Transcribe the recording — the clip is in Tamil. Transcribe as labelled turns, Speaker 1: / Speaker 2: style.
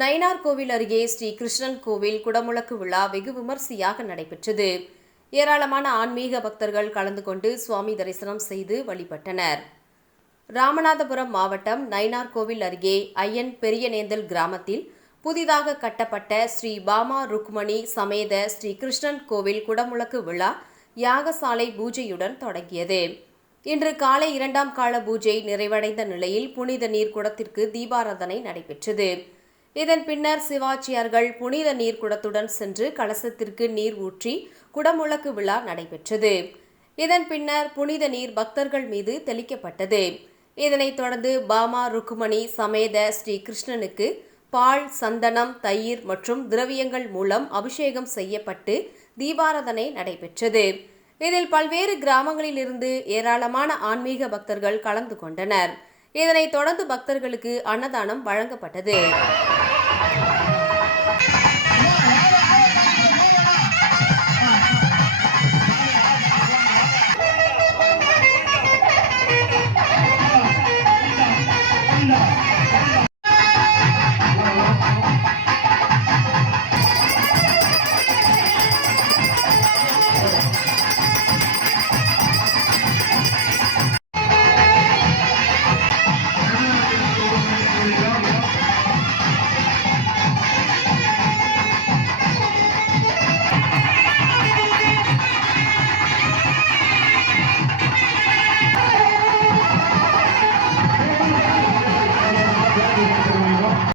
Speaker 1: நயினார் கோவில் அருகே ஸ்ரீ கிருஷ்ணன் கோவில் குடமுழக்கு விழா வெகு விமர்சையாக நடைபெற்றது. ஏராளமான ஆன்மீக பக்தர்கள் கலந்து கொண்டு சுவாமி தரிசனம் செய்து வழிபட்டனர். ராமநாதபுரம் மாவட்டம் நயினார் கோவில் அருகே ஐயன் பெரியநேந்தல் கிராமத்தில் புதிதாக கட்டப்பட்ட ஸ்ரீ பாமா ருக்மணி சமேத ஸ்ரீ கிருஷ்ணன் கோவில் குடமுழக்கு விழா யாகசாலை பூஜையுடன் தொடங்கியது. இன்று காலை இரண்டாம் கால பூஜை நிறைவடைந்த நிலையில் புனித நீர் குடத்திற்கு தீபாராதனை நடைபெற்றது. இதன் பின்னர் சிவாச்சியார்கள் புனித நீர் குடத்துடன் சென்று கலசத்திற்கு நீர் ஊற்றி குடமுழக்கு விழா நடைபெற்றது. இதன் பின்னர் புனித நீர் பக்தர்கள் மீது தெளிக்கப்பட்டது. இதனைத் தொடர்ந்து பாமா ருக்குமணி சமேத ஸ்ரீ கிருஷ்ணனுக்கு பால் சந்தனம் தயிர் மற்றும் திரவியங்கள் மூலம் அபிஷேகம் செய்யப்பட்டு தீபாராதனை நடைபெற்றது. இதில் பல்வேறு கிராமங்களில் இருந்து ஏராளமான ஆன்மீக பக்தர்கள் கலந்து கொண்டனர். இதனைத் தொடர்ந்து பக்தர்களுக்கு அன்னதானம் வழங்கப்பட்டது.